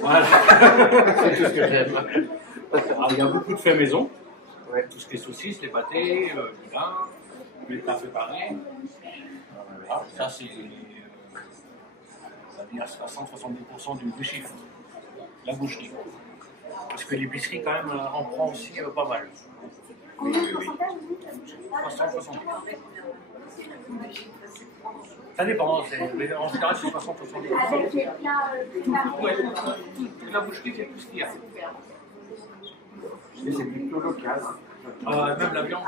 Voilà, c'est tout ce que j'aime. Alors, il y a beaucoup de faits maison, tout ce qui est saucisses, les pâtés, le vin, les plats préparés. Alors, ça, c'est on va dire 60-70% du chiffre, la boucherie. Parce que l'épicerie, quand même, en prend aussi pas mal. Oui, oui. 60-70. Ça dépend, mais en général c'est 60-70. La boucherie, c'est tout ce qu'il y a. Et c'est plutôt local. Même la viande,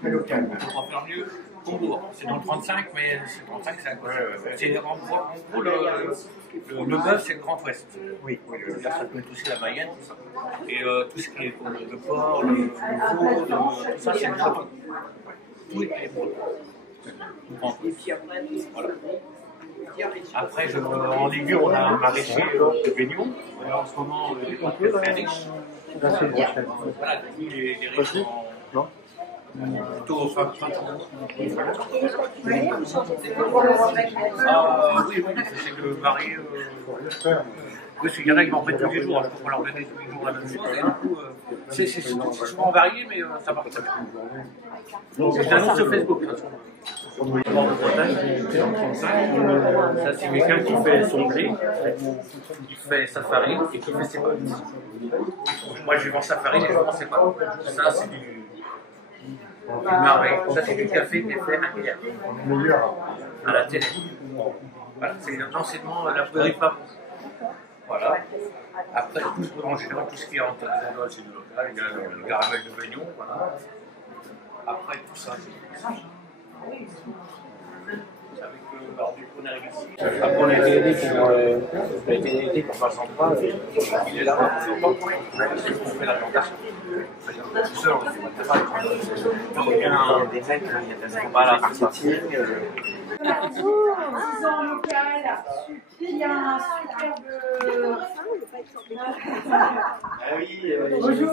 Très local. on va faire mieux. C'est dans le 35, mais c'est 35, c'est à côté. C'est en gros, le bœuf, c'est le Grand Ouest. Oui, Là, ça peut être aussi la Mayenne, tout ça. Et tout ce qui est le porc, le veau, tout ça, c'est le Breton. Oui, les Bretons. Voilà. Après, en légumes, on a un maraîcher de Baignon. En ce moment, il est très riche. Voilà, lui, il est riche en... Plutôt au fin oui, c'est de varier. Oui, il y en a qui m'en prennent tous les jours, je peux pas leur donner tous les jours la même chose, et du coup, c'est souvent varié, mais ça marche très bien. C'est une annonce sur Facebook, de toute façon. Dans le Bretagne, c'est en 35, ça c'est quelqu'un qui fait son blé, qui fait sa farine et qui fait ses pâtes. Moi je vends sa farine et je vends ses pâtes. Ça c'est du marbré, ça c'est du café qui est fait à la télé. Voilà, c'est l'enseignement, la poudre pas. Voilà. Après, en général, tout ce qui est en tête c'est du local, il y a le caramel de Baignon, voilà. Après, tout ça, c'est avec on arrive ici. Après, on a été aidé pour faire central. Il est là, on fait l'alimentation. Tout seul, il y a des mecs, il y a des marketing. Artisan local, qui a un superbe. Ah oui, bonjour.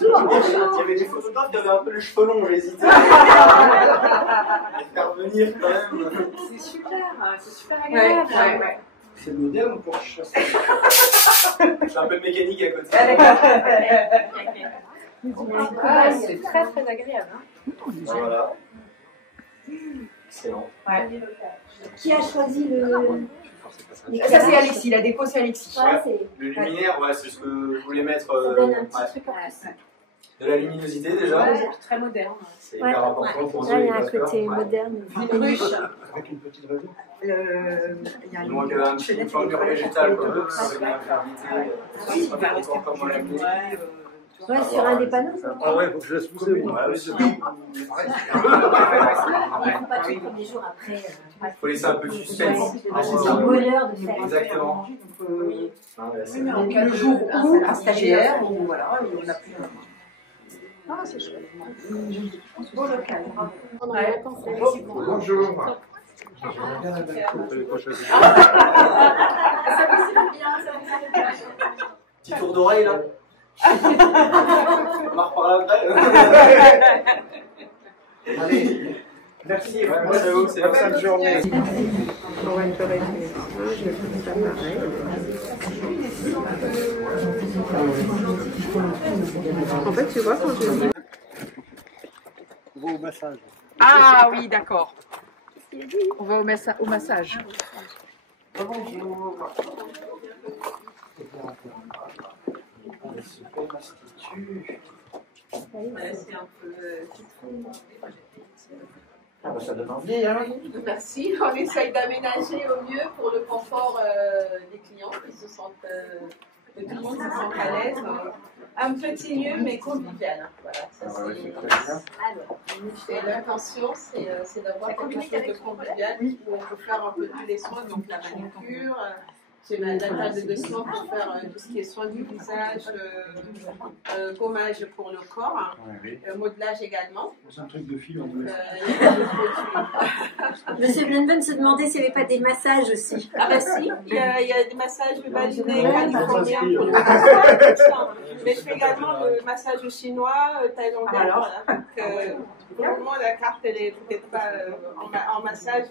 Il y avait des photographes qui avaient un peu les cheveux longs, j'hésitais à faire venir quand même. C'est super agréable. Ouais. C'est moderne pour chasser. J'ai un peu de mécanique à côté. C'est très très agréable. Voilà. Excellent. Ouais. Qui a choisi le... Ça c'est Alexis, la déco c'est Alexis. Ouais, le luminaire, ouais, c'est ce que je voulais mettre. Ça donne un petit truc en plus. De la luminosité déjà. Ouais, très moderne. C'est hyper important pour Là, eux. il y a un côté moderne. Une ruche. Avec une petite raison. Il y a Il manque un petit planture végétale, quoi. Ça va faire Oui, pas faire encore comme on l'a mis. Ouais, sur un des panneaux. Ah ouais, faut que je laisse pousser. Ouais, c'est On ne pas tout le premier jour après. Il faut laisser un peu de suspense. C'est le bonheur de faire. Exactement. Donc le jour où un stagiaire, ou voilà, on a plus de... Ah, c'est chouette. Beau local. Bonjour. Petit tour d'oreille là. On en reparle après. Allez, merci. Merci à vous, c'est la Bonne fin de journée. On va une peu réduire. Je vais faire ça pareil. En fait, tu vois, quand je dis... On va au massage. Ah oui, d'accord. On va au massage. C'est un peu... Ah bah ça donne envie, hein. Merci. On essaye d'aménager au mieux pour le confort des clients qui se sentent... que tout le monde se sente à l'aise. Un petit lieu, mais convivial. Voilà, ça c'est... Et l'intention, c'est d'avoir quelque chose de convivial où on peut faire un peu tous les soins, donc la manucure. J'ai la table de soins pour faire tout ce qui est soins du visage, gommage pour le corps, modelage également. C'est un truc de fil en Il y a des Monsieur Blenben se demandait s'il n'y avait pas des massages aussi. Ah bah si, il y a des massages balinais, californiens, mais je fais également le massage chinois, thaïlandais. Voilà. Donc, pour le moment, la carte, elle est peut-être pas en massage,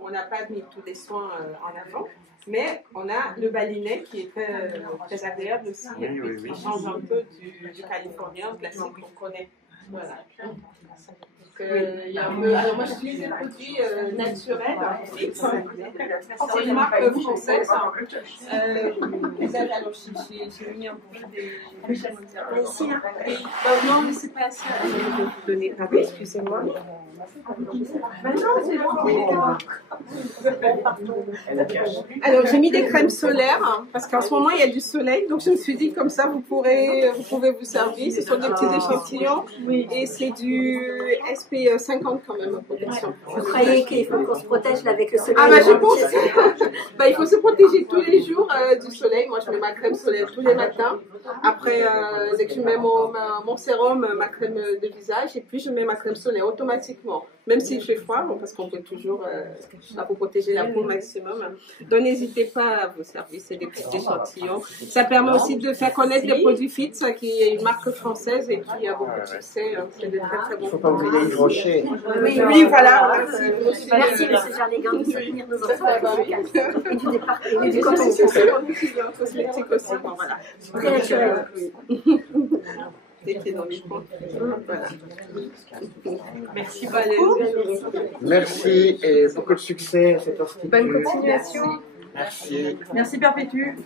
on n'a pas mis tous les soins en avant, mais on a le balinais qui est très agréable aussi, qui change un peu du californien classique qu'on connaît. Voilà. Alors moi j'utilise des produits naturels. C'est une marque française. Vous avez alors j'ai mis un peu des Ici, là. non mais c'est pas ça. Je vais vous donner. Excusez-moi. Alors j'ai mis des crèmes solaires hein, parce qu'en ce moment il y a du soleil, donc je me suis dit comme ça vous pouvez vous servir. Ce sont des petits échantillons et c'est du SP 50 quand même en protection. Vous croyez qu'il faut qu'on se protège là avec le soleil? Ah bah je pense. Il faut se protéger tous les jours du soleil. Moi je mets ma crème solaire tous les matins. Après dès que je mets mon sérum, ma crème de visage et puis je mets ma crème solaire automatiquement. Même s'il fait froid, parce qu'on peut toujours ça pour protéger la peau au maximum. Donc n'hésitez pas à vous servir, c'est des petits échantillons. Ça permet aussi de faire connaître les produits FIT, qui est une marque française et qui a beaucoup de succès. C'est de très très bons. Il ne faut pas oublier le crochet. Oui, voilà. Merci, monsieur Jarlégan, de soutenir nos enfants. Et du départ, et du coton. On utilise un cosmétique aussi. Voilà. Très naturel. Dans les points. Voilà. Merci beaucoup. Merci et beaucoup de succès à cet institut. Bonne continuation. Merci. Merci Perpétue.